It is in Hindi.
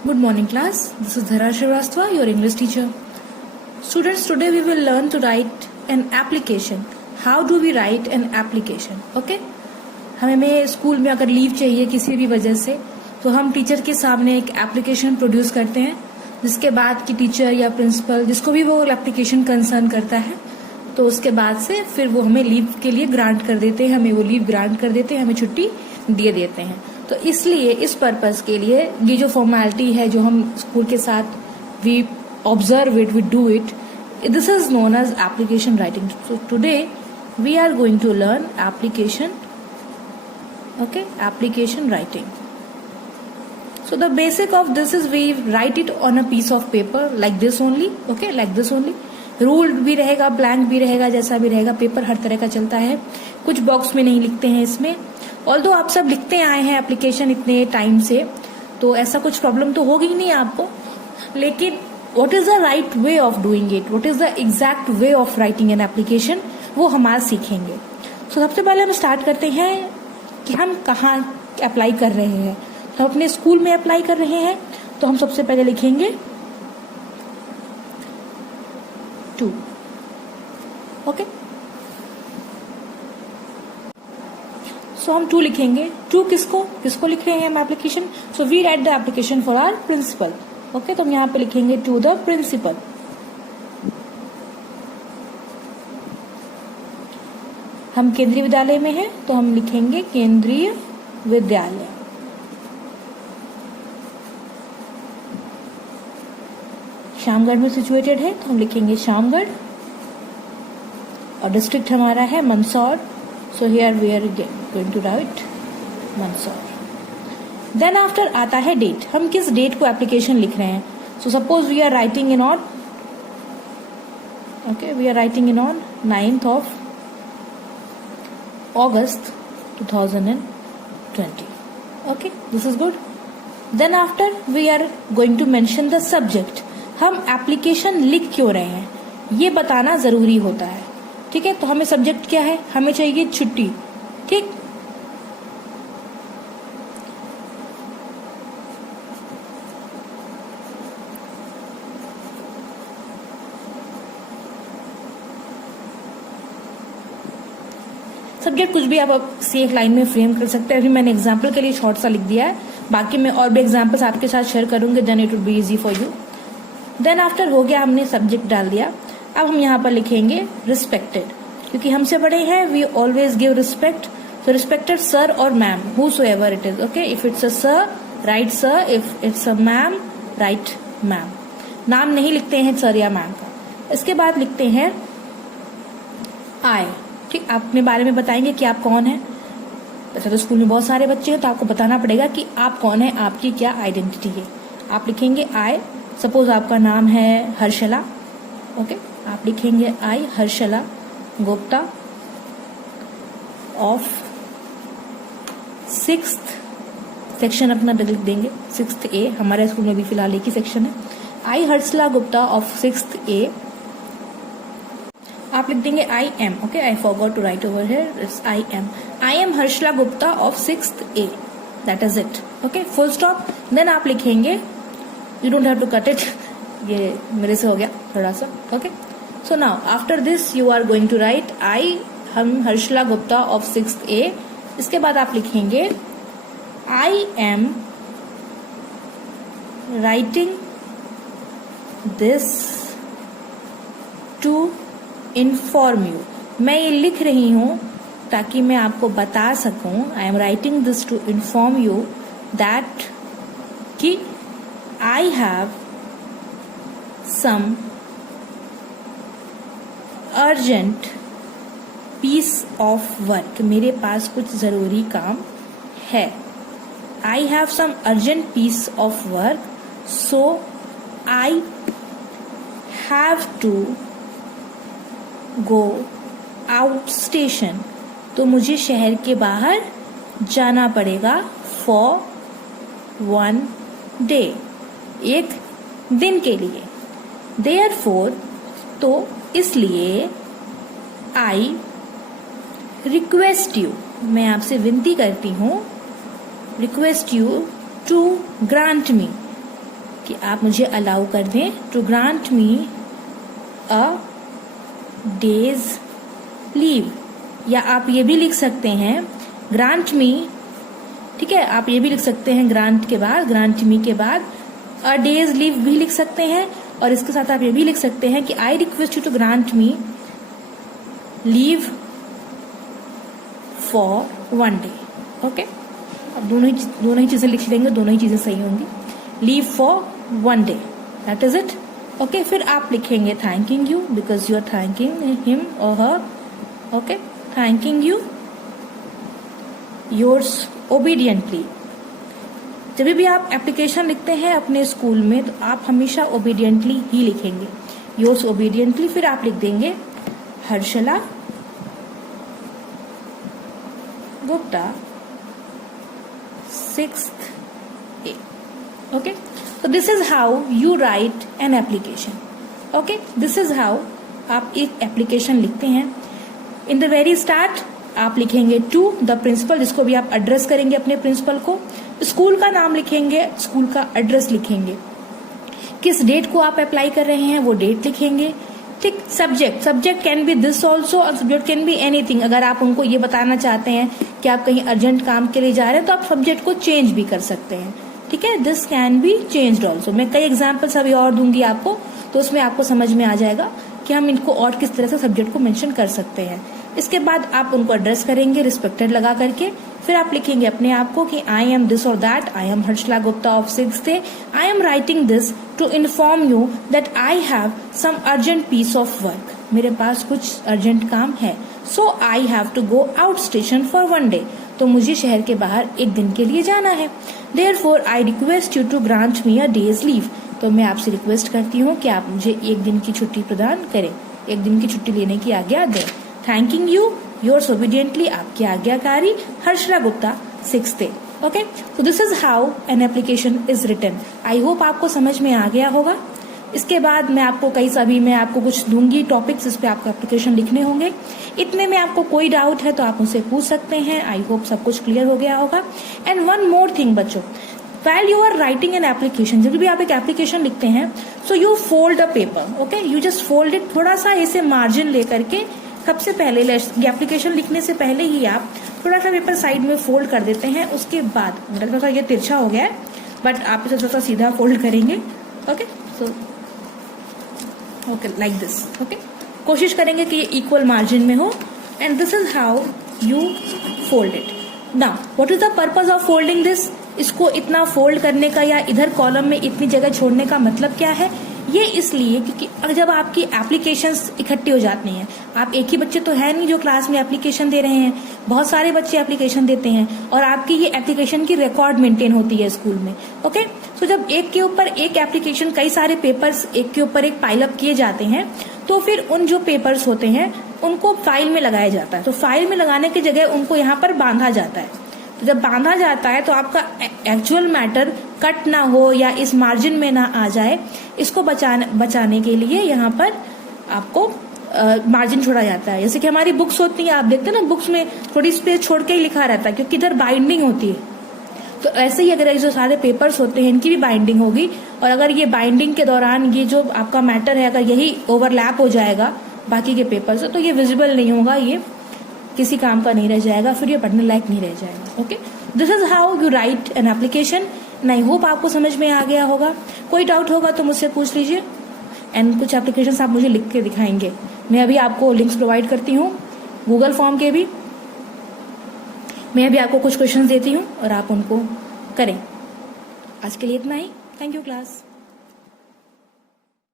Good morning class, this is Dhara Srivastava, your English teacher. Students, today we will learn to write an application. How do we write an application? Okay? हमें स्कूल में अगर लीव चाहिए किसी भी वजह से तो हम टीचर के सामने एक एप्लीकेशन प्रोड्यूस करते हैं, जिसके बाद की टीचर या प्रिंसिपल जिसको भी वो एप्लीकेशन कंसर्न करता है तो उसके बाद से फिर वो हमें लीव के लिए ग्रांट कर देते हैं, हमें वो लीव ग्रांट कर देते हैं, हमें छुट्टी दे देते हैं. तो इसलिए इस पर्पस के लिए ये जो फॉर्मेलिटी है जो हम स्कूल के साथ we observe it, we do it, this is known as application writing. So today we are going to learn application. Okay, application writing. So the basic of this is we write it on a piece of paper like this only. Okay, like this only. Ruled भी रहेगा, blank भी रहेगा, जैसा भी रहेगा. पेपर हर तरह का चलता है. कुछ बॉक्स में नहीं लिखते हैं इसमें. ऑल्दो आप सब लिखते आए हैं एप्लीकेशन इतने टाइम से, तो ऐसा कुछ प्रॉब्लम तो होगी ही नहीं आपको. लेकिन what is the right way of doing it? What is the exact way of writing an application? वो हम आज सीखेंगे. So सबसे पहले हम स्टार्ट करते हैं कि हम कहाँ अप्लाई कर रहे हैं. तो हम अपने स्कूल में अप्लाई कर रहे हैं तो हम सबसे पहले लिखेंगे टू. ओके, सो हम टू लिखेंगे. टू किसको लिख रहे हैं हम application? So we write the application for our principal. Okay, तो हम यहाँ पे लिखेंगे टू द प्रिंसिपल. हम केंद्रीय विद्यालय में हैं तो हम लिखेंगे केंद्रीय विद्यालय. श्यामगढ़ में सिचुएटेड है तो हम लिखेंगे श्यामगढ़. और डिस्ट्रिक्ट हमारा है Mandsaur, so here we are going to write Mandsaur. Then after आता है डेट. हम किस डेट को एप्लीकेशन लिख रहे हैं? So suppose we are writing in on, okay, we are writing in on 9th of August 2020. Okay, this is good. Then after we are going to mention the subject. हम एप्लीकेशन लिख क्यों रहे हैं ये बताना जरूरी होता है. ठीक है, तो हमें सब्जेक्ट क्या है? हमें चाहिए छुट्टी. ठीक, सब्जेक्ट कुछ भी आप सी एक लाइन में फ्रेम कर सकते हैं. अभी मैंने एग्जाम्पल के लिए शॉर्ट सा लिख दिया है, बाकी मैं और भी एग्जाम्पल्स आपके साथ शेयर करूंगी. Then it will be easy for you. Then after हो गया, हमने सब्जेक्ट डाल दिया. अब हम यहाँ पर लिखेंगे रिस्पेक्टेड, क्योंकि हमसे बड़े हैं. We always give respect. तो रिस्पेक्टेड सर और ma'am, whosoever it is. Okay, if it's a sir right sir, if it's a ma'am right ma'am. नाम नहीं लिखते हैं सर या मैम का. इसके बाद लिखते हैं आई. ठीक, आप अपने बारे में बताएंगे कि आप कौन हैं. वैसे तो स्कूल में बहुत सारे बच्चे हैं तो आपको बताना पड़ेगा कि आप कौन हैं, आपकी क्या आइडेंटिटी है. आप लिखेंगे आई. सपोज आपका नाम है हर्षला. ओके, आप लिखेंगे I Harshala Gupta of 6th section अपना लिख देंगे 6th A. हमारे स्कूल में भी फिलहाल एक ही सेक्शन है. I Harshala Gupta of 6th A. आप लिख देंगे I am. Okay, I forgot to write over here. I am. I am Harshala Gupta of 6th A. That is it. Okay, full stop. Then आप लिखेंगे, you don't have to cut it, ये मेरे से हो गया थोड़ा सा. Okay, so now after this you are going to write I am Harshala Gupta of 6th A. इसके बाद आप लिखेंगे I am writing this to inform you. मैं ये लिख रही हूं ताकि मैं आपको बता सकूं. I am writing this to inform you that कि I have some urgent piece of work. मेरे पास कुछ जरूरी काम है. I have some urgent piece of work, so I have to go out station. तो मुझे शहर के बाहर जाना पड़ेगा फॉर 1 डे, एक दिन के लिए. देयरफॉर, तो इसलिए आई रिक्वेस्ट यू, मैं आपसे विनती करती हूँ, request you to grant me, कि आप मुझे अलाउ कर दें to grant me a day's leave, या आप ये भी लिख सकते हैं ग्रांट मी, ठीक है, आप ये भी लिख सकते हैं ग्रांट के बाद, ग्रांट मी के बाद अ डेज लीव भी लिख सकते हैं, और इसके साथ आप ये भी लिख सकते हैं कि I request you to grant me leave for 1 day. Okay, अब दोनों ही चीजें लिख लेंगे, दोनों ही चीजें सही होंगी। Leave for 1 day, that is it. Okay, फिर आप लिखेंगे thanking you because you are thanking him और her. Okay, thanking you yours obediently. जब भी आप एप्लीकेशन लिखते हैं अपने स्कूल में तो आप हमेशा ओबीडियंटली ही लिखेंगे, योर्स ओबीडियंटली। फिर आप लिख देंगे Harshala Gupta 6th A। Okay, so this is how you write an application. Okay, this is how आप एक एप्लीकेशन लिखते हैं। In the very start आप लिखेंगे टू द प्रिंसिपल, जिसको भी आप एड्रेस करेंगे अपने प्रिंसिपल को। स्कूल का नाम लिखेंगे, स्कूल का एड्रेस लिखेंगे, किस डेट को आप अप्लाई कर रहे हैं वो डेट लिखेंगे। ठीक, subject can be this also, और सब्जेक्ट कैन बी एनीथिंग। अगर आप उनको ये बताना चाहते हैं कि आप कहीं अर्जेंट काम के लिए जा रहे हैं तो आप सब्जेक्ट को चेंज भी कर सकते हैं। ठीक है, this can be changed also. मैं कई एग्जाम्पल्स अभी और दूंगी आपको, तो उसमें आपको समझ में आ जाएगा कि हम इनको और किस तरह से सब्जेक्ट को मेंशन कर सकते हैं। इसके बाद आप उनको एड्रेस करेंगे रिस्पेक्टेड लगा करके। फिर आप लिखेंगे अपने आप को कि आई एम दिस और that, I am Harshala Gupta of 6th A, I am writing this to inform you that I have some urgent piece of work. मेरे पास कुछ अर्जेंट काम है, so I have to go out station for 1 day. तो मुझे शहर के बाहर एक दिन के लिए जाना है। Therefore I request you to grant me a day's leave. तो मैं आपसे रिक्वेस्ट करती हूँ कि आप मुझे एक दिन की छुट्टी प्रदान करें, एक दिन की छुट्टी लेने की आज्ञा दें। थैंकिंग यू योर्स ओबीडियंटली, आपकी आज्ञाकारी Harshala Gupta 6th A। Okay, तो this is how an application is written. I hope आपको समझ में आ गया होगा। इसके बाद मैं आपको मैं आपको कुछ दूंगी टॉपिक्स, इस पे आपको एप्लीकेशन लिखने होंगे। इतने में आपको कोई डाउट है तो आप मुझसे पूछ सकते हैं। आई होप सब कुछ क्लियर हो गया होगा। एंड वन मोर थिंग बच्चों, while you are writing an application, जब भी आप एक एप्लीकेशन लिखते हैं so you fold a paper, okay, you just fold it, थोड़ा सा ऐसे मार्जिन लेकर के सबसे पहले एप्लीकेशन लिखने से पहले ही आप थोड़ा सा पेपर साइड में फोल्ड कर देते हैं। उसके बाद थोड़ा सा ये तिरछा हो गया है बट आप इसे थोड़ा सा सीधा फोल्ड करेंगे। Okay, so okay like this. Okay, कोशिश करेंगे कि ये इक्वल मार्जिन में हो। And this is how you fold it. Now what is the purpose of folding this? इसको इतना फोल्ड करने का या इधर कॉलम में इतनी जगह छोड़ने का मतलब क्या है? ये इसलिए क्योंकि जब आपकी एप्लीकेशंस इकट्ठी हो जाती हैं, आप एक ही बच्चे तो है नहीं जो क्लास में एप्लीकेशन दे रहे हैं, बहुत सारे बच्चे एप्लीकेशन देते हैं और आपकी ये एप्लीकेशन की रिकॉर्ड मेंटेन होती है स्कूल में। ओके, तो जब एक के ऊपर एक एप्लीकेशन, कई सारे पेपर्स एक के ऊपर एक पाइल अप किए जाते हैं तो फिर उन जो पेपर्स होते हैं उनको फाइल में लगाया जाता है। तो फाइल में लगाने की जगह उनको यहाँ पर बांधा जाता है। तो जब बांधा जाता है तो आपका एक्चुअल मैटर कट ना हो या इस मार्जिन में ना आ जाए, इसको बचाने के लिए यहाँ पर आपको मार्जिन छोड़ा जाता है। जैसे कि हमारी बुक्स होती हैं, आप देखते हैं ना बुक्स में थोड़ी स्पेस छोड़ के ही लिखा रहता है क्योंकि इधर बाइंडिंग होती है। तो ऐसे ही अगर जो सारे पेपर्स होते हैं इनकी भी बाइंडिंग होगी, और अगर ये बाइंडिंग के दौरान ये जो आपका मैटर है अगर यही ओवरलैप हो जाएगा बाकी के पेपर से तो ये विजिबल नहीं होगा, ये किसी काम का नहीं रह जाएगा, फिर ये पढ़ने लायक नहीं रह जाएगा। Okay, this is how you right an application. And I hope आपको समझ में आ गया होगा। कोई डाउट होगा तो मुझसे पूछ लीजिए। एंड कुछ एप्लीकेशंस आप मुझे लिख के दिखाएंगे। मैं अभी आपको लिंक्स प्रोवाइड करती हूँ गूगल फॉर्म के भी। मैं अभी आपको कुछ क्वेश्चंस देती हूँ और आप उनको करें। आज के लिए इतना ही। Thank you class.